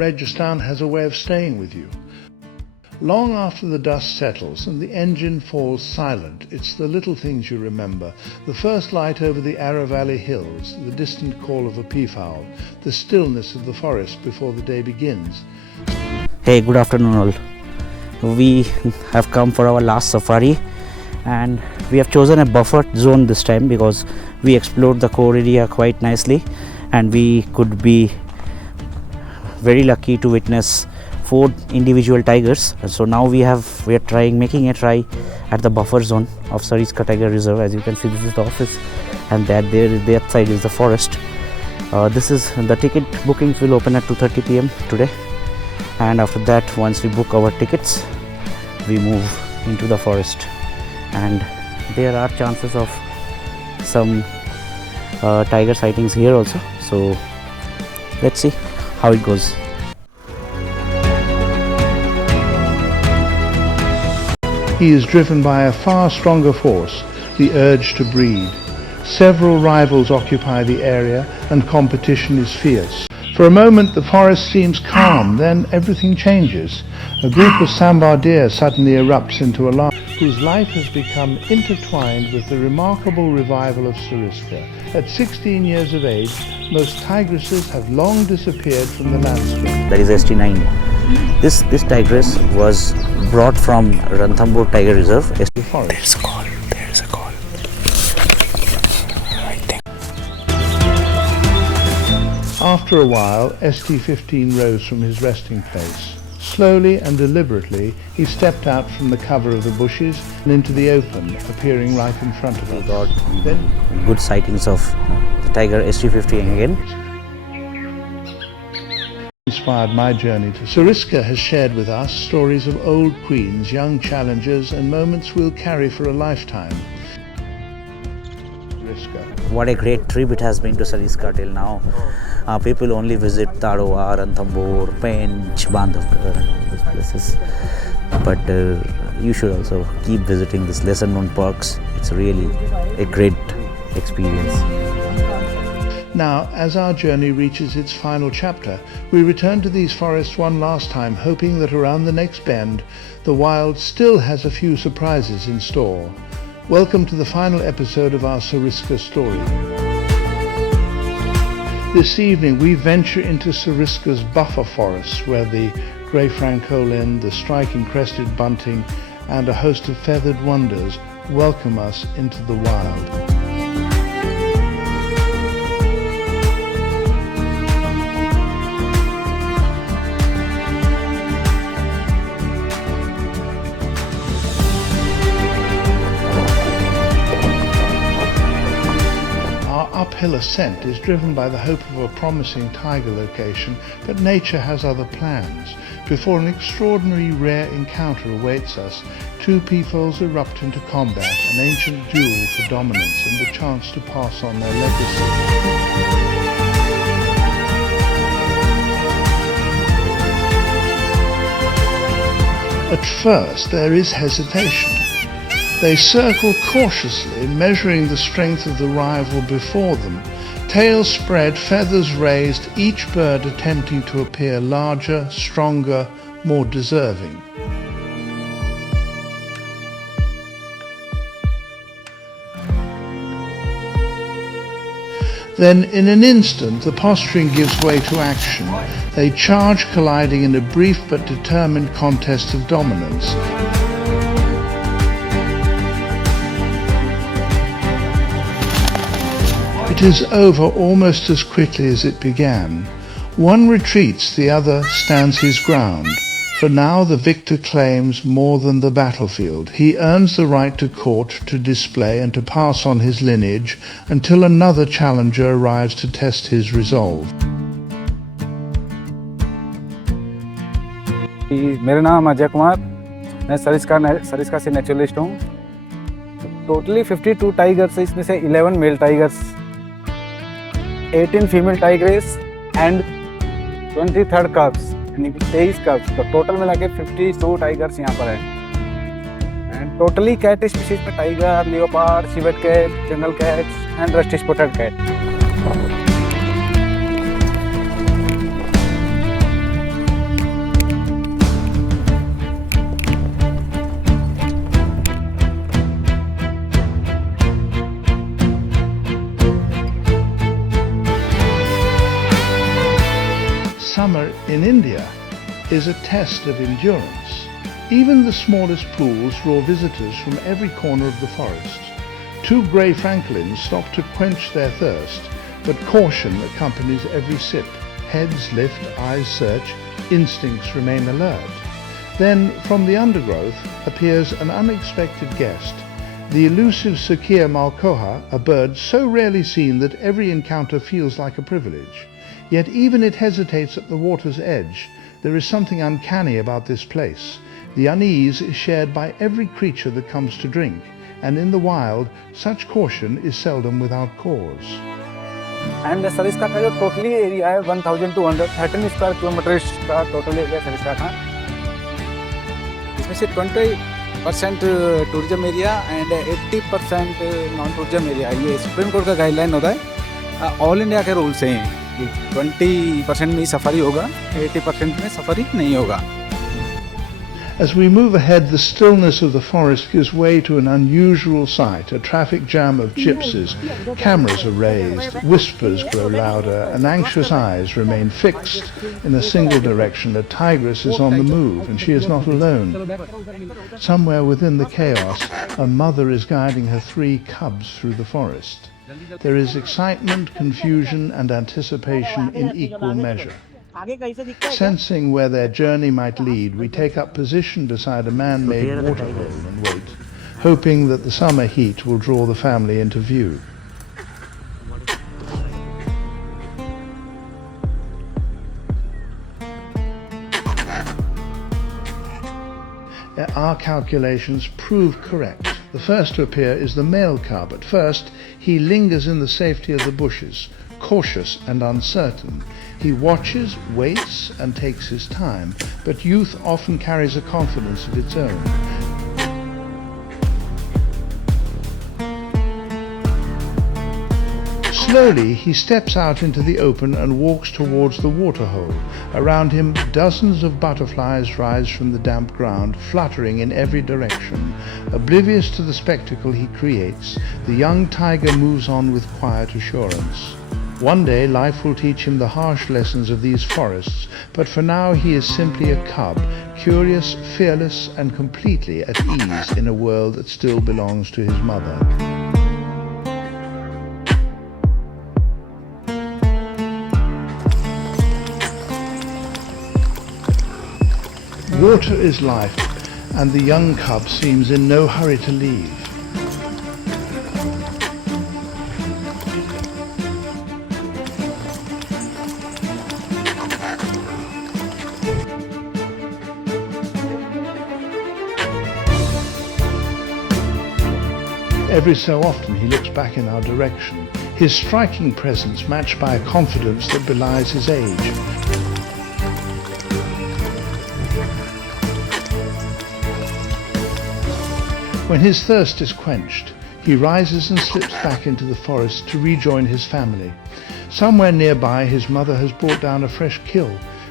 Rajasthan has a way of staying with you. Long after the dust settles and the engine falls silent, it's the little things you remember. The first light over the Aravalli hills, the distant call of a peafowl, the stillness of the forest before the day begins. Hey, good afternoon all. We have come for our last safari and we have chosen a buffer zone this time because we explored the core area quite nicely and we could be very lucky to witness 4 individual tigers. So now we are making a try at the buffer zone of Sariska Tiger Reserve. As you can see, this is the office and that side is the forest. This is the ticket bookings will open at 2:30 p.m. today, and after that, once we book our tickets, we move into the forest, and there are chances of some tiger sightings here also. So let's see how it goes. He is driven by a far stronger force, the urge to breed. Several rivals occupy the area and competition is fierce. For a moment the forest seems calm, then everything changes. A group of sambar deer suddenly erupts into a large whose life has become intertwined with the remarkable revival of Sariska. At 16 years of age, most tigresses have long disappeared from the landscape. That is ST-19. This tigress was brought from Ranthambore Tiger Reserve. The forest. There's a call. There's a call. I think. After a while, ST-19 rose from his resting place. Slowly and deliberately, he stepped out from the cover of the bushes and into the open, appearing right in front of us. We got good sightings of the tiger ST-19 again. Inspired my journey to Sariska has shared with us stories of old queens, young challengers, and moments we'll carry for a lifetime. What a great trip it has been to Sariska till now. People only visit Tadoa, Ranthambore, Pench, Bandhavgarh, these places. But you should also keep visiting these lesser known parks. It's really a great experience. Now, as our journey reaches its final chapter, we return to these forests one last time, hoping that around the next bend, the wild still has a few surprises in store. Welcome to the final episode of our Sariska story. This evening we venture into Sariska's buffer forests, where the grey francolin, the striking crested bunting, and a host of feathered wonders welcome us into the wild. Uphill ascent is driven by the hope of a promising tiger location, but nature has other plans. Before an extraordinary rare encounter awaits us, 2 peafoals erupt into combat, an ancient duel for dominance and the chance to pass on their legacy. At first there is hesitation. They circle cautiously, measuring the strength of the rival before them. Tails spread, feathers raised, each bird attempting to appear larger, stronger, more deserving. Then, in an instant, the posturing gives way to action. They charge, colliding in a brief but determined contest of dominance. It is over almost as quickly as it began. One retreats, the other stands his ground. For now the victor claims more than the battlefield. He earns the right to court, to display and to pass on his lineage until another challenger arrives to test his resolve. मेरा नाम अजय कुमार, मैं सरिस्का से naturalist हूँ। Totally 52 tigers है, इसमें से 11 male tigers, 18 female tigress and 23 cubs, यानी 23 कब्स। तो टोटल मिला के 52 टाइगर्स यहाँ पर है। एंड टोटली कैट स्पीशीज में tiger, leopard, civet cat, jungle cat and rusty spotted cat. in India is a test of endurance. Even the smallest pools draw visitors from every corner of the forest. Two grey francolins stop to quench their thirst, but caution accompanies every sip. Heads lift, eyes search, instincts remain alert. Then, from the undergrowth, appears an unexpected guest, the elusive Sakir malkoha, a bird so rarely seen that every encounter feels like a privilege. Yet even it hesitates at the water's edge. There is something uncanny about this place. The unease is shared by every creature that comes to drink, and in the wild, such caution is seldom without cause. And Sariska का जो totally area है 1213 square kilometers का total area Sariska का, इसमें से 20% tourism area and 80% non tourism area. ये supreme court का guideline होता है, ऑल इंडिया के रूल्स हैं कि 20% में सफारी होगा, 80% में सफारी नहीं होगा. As we move ahead, the stillness of the forest gives way to an unusual sight, a traffic jam of gypsies. Cameras are raised, whispers grow louder, and anxious eyes remain fixed in a single direction. A tigress is on the move, and she is not alone. Somewhere within the chaos, a mother is guiding her 3 cubs through the forest. There is excitement, confusion, and anticipation in equal measure. Sensing where their journey might lead, we take up position beside a man-made waterhole and wait, hoping that the summer heat will draw the family into view. Our calculations prove correct. The first to appear is the male cub. At first, he lingers in the safety of the bushes, cautious and uncertain. He watches, waits, and takes his time, but youth often carries a confidence of its own. Slowly, he steps out into the open and walks towards the waterhole. Around him, dozens of butterflies rise from the damp ground, fluttering in every direction. Oblivious to the spectacle he creates, the young tiger moves on with quiet assurance. One day, life will teach him the harsh lessons of these forests, but for now he is simply a cub, curious, fearless, and completely at ease in a world that still belongs to his mother. Water is life, and the young cub seems in no hurry to leave. Every so often he looks back in our direction, his striking presence matched by a confidence that belies his age. When his thirst is quenched, he rises and slips back into the forest to rejoin his family. Somewhere nearby, his mother has brought down a fresh kill.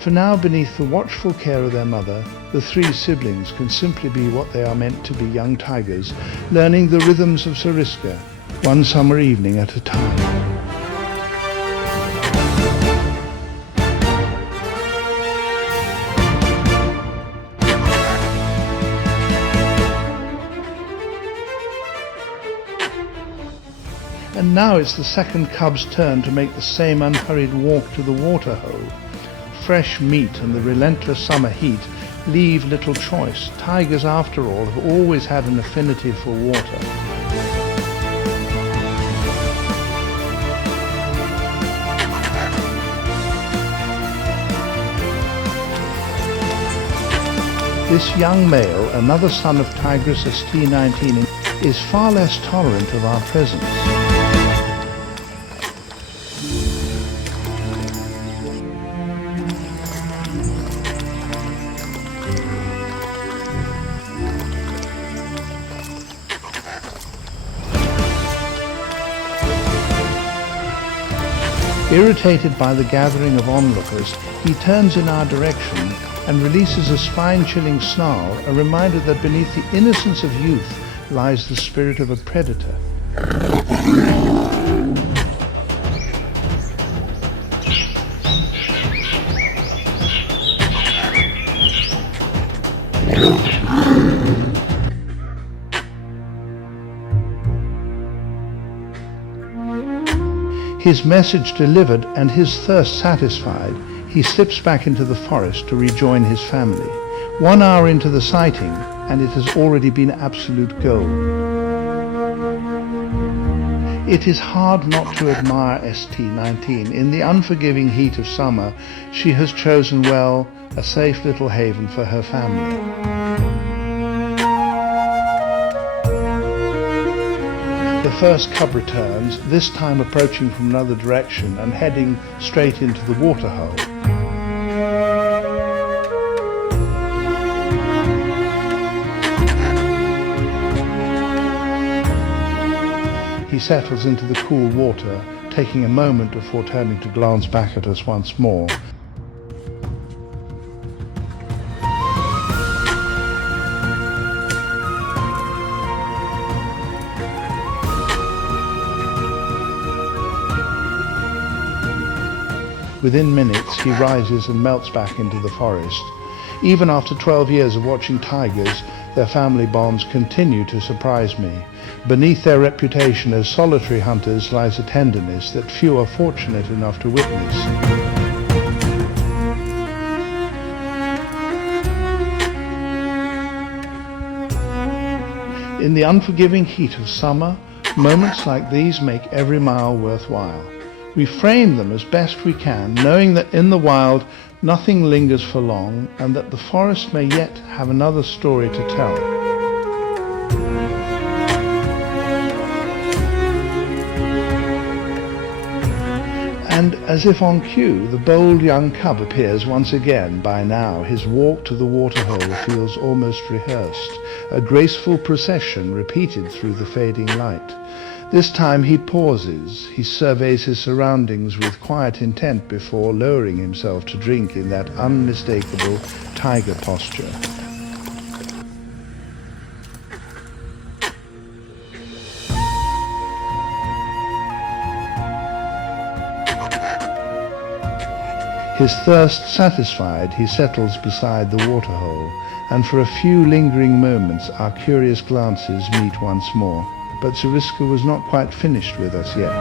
For now, beneath the watchful care of their mother, the 3 siblings can simply be what they are meant to be, young tigers, learning the rhythms of Sariska, one summer evening at a time. And now it's the second cub's turn to make the same unhurried walk to the waterhole. Fresh meat and the relentless summer heat leave little choice. Tigers, after all, have always had an affinity for water. This young male, another son of tigress ST-19, is far less tolerant of our presence. Irritated by the gathering of onlookers, he turns in our direction and releases a spine-chilling snarl, a reminder that beneath the innocence of youth lies the spirit of a predator. His message delivered and his thirst satisfied, he slips back into the forest to rejoin his family. 1 hour into the sighting, and it has already been absolute gold. It is hard not to admire ST-19. In the unforgiving heat of summer, she has chosen well a safe little haven for her family. The first cub returns, this time approaching from another direction and heading straight into the waterhole. He settles into the cool water, taking a moment before turning to glance back at us once more. Within minutes, he rises and melts back into the forest. Even after 12 years of watching tigers, their family bonds continue to surprise me. Beneath their reputation as solitary hunters lies a tenderness that few are fortunate enough to witness. In the unforgiving heat of summer, moments like these make every mile worthwhile. We frame them as best we can, knowing that in the wild nothing lingers for long and that the forest may yet have another story to tell. And as if on cue, the bold young cub appears once again. By now, his walk to the waterhole feels almost rehearsed, a graceful procession repeated through the fading light. This time he pauses, he surveys his surroundings with quiet intent before lowering himself to drink in that unmistakable tiger posture. His thirst satisfied, he settles beside the waterhole, and for a few lingering moments our curious glances meet once more. But Sariska was not quite finished with us yet.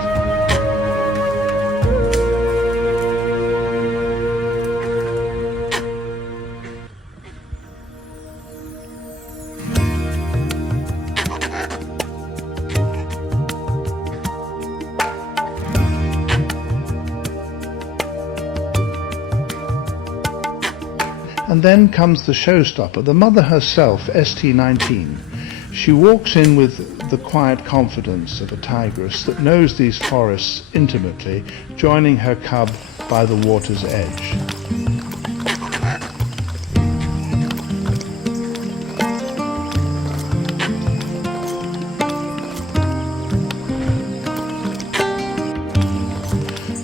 And then comes the showstopper, the mother herself, ST-19. She walks in with the quiet confidence of a tigress that knows these forests intimately, joining her cub by the water's edge.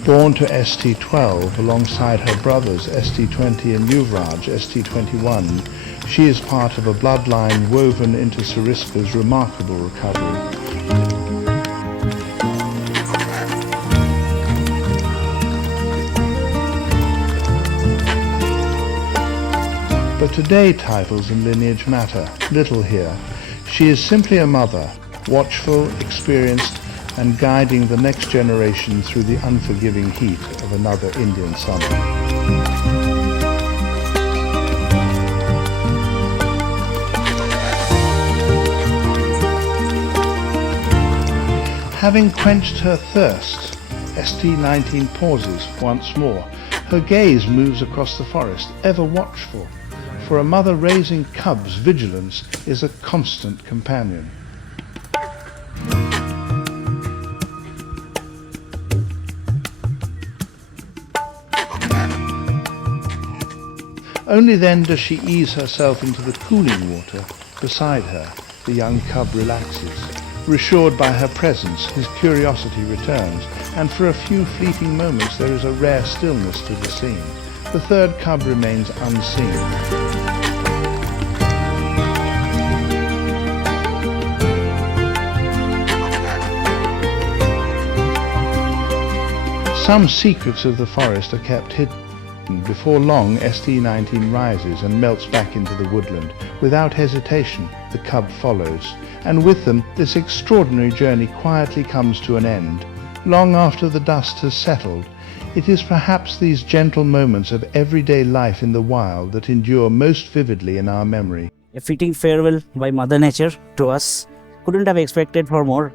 Born to ST-12 alongside her brothers ST-20 and Yuvraj ST-21, she is part of a bloodline woven into Sariska's remarkable recovery. But today titles and lineage matter little here. She is simply a mother, watchful, experienced, and guiding the next generation through the unforgiving heat of another Indian summer. Having quenched her thirst, ST-19 pauses once more. Her gaze moves across the forest, ever watchful. For a mother raising cubs, vigilance is a constant companion. Only then does she ease herself into the cooling water beside her. The young cub relaxes. Reassured by her presence, his curiosity returns, and for a few fleeting moments there is a rare stillness to the scene. The third cub remains unseen. Some secrets of the forest are kept hidden. Before long, ST-19 rises and melts back into the woodland. Without hesitation, the cub follows, and with them, this extraordinary journey quietly comes to an end. long after the dust has settled, it is perhaps these gentle moments of everyday life in the wild that endure most vividly in our memory. A fitting farewell by Mother Nature to us. Couldn't have expected for more.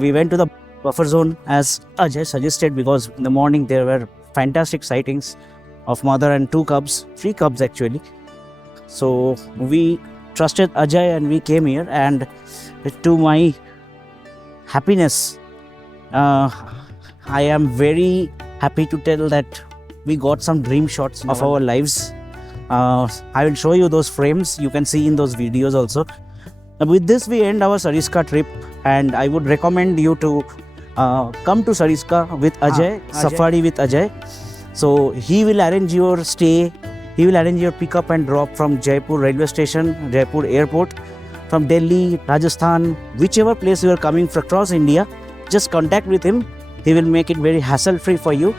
We went to the buffer zone as Ajay suggested, because in the morning there were fantastic sightings of mother and 2 cubs, 3 cubs actually. So we trusted Ajay and we came here, and to my happiness, I am very happy to tell that we got some dream shots of our lives. I will show you those frames, you can see in those videos also. With this we end our Sariska trip, and I would recommend you to come to Sariska with Ajay, Safari with Ajay. So he will arrange your stay, he will arrange your pick up and drop from Jaipur railway station, Jaipur airport, from Delhi, Rajasthan, whichever place you are coming from across India, just contact with him. He will make it very hassle free for you.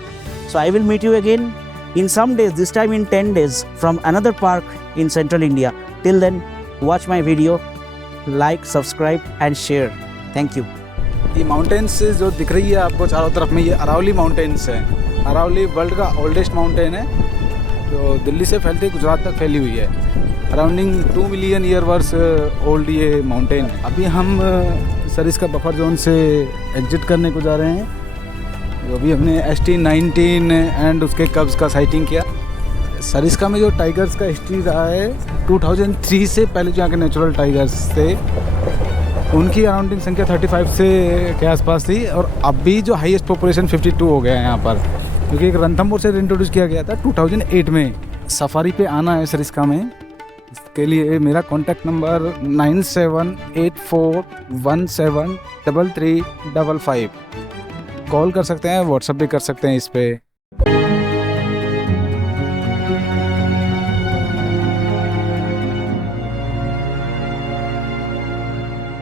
So I will meet you again in some days, this time in 10 days from another park in central India. Till then, watch my video, like, subscribe and share. Thank you. ये mountains जो दिख रही है आपको चारों तरफ में, ये अरावली माउंटेन्स है। अरावली वर्ल्ड का ओल्डेस्ट माउंटेन है, जो दिल्ली से फैलती गुजरात तक फैली हुई है। अराउंडिंग 2 मिलियन ईयर वर्ष ओल्ड ये माउंटेन है। अभी हम सरिस्का बफर जोन से एग्जिट करने को जा रहे हैं। जो अभी हमने ST-19 एंड उसके कब्स का साइटिंग किया। सरिस्का में जो टाइगर्स का हिस्ट्री रहा है, 2003 से पहले जो यहाँ के नेचुरल टाइगर्स थे उनकी अराउंडिंग संख्या 35 से के आसपास थी, और अभी जो हाईएस्ट पॉपुलेशन 52 हो गया है यहाँ पर, क्योंकि एक रणथंभौर से इंट्रोड्यूस किया गया था 2008 में। सफारी पे आना है सरिस्का में, इसके लिए मेरा कॉन्टैक्ट नंबर 9784173355। कॉल कर सकते हैं, व्हाट्सएप भी कर सकते हैं इस पर।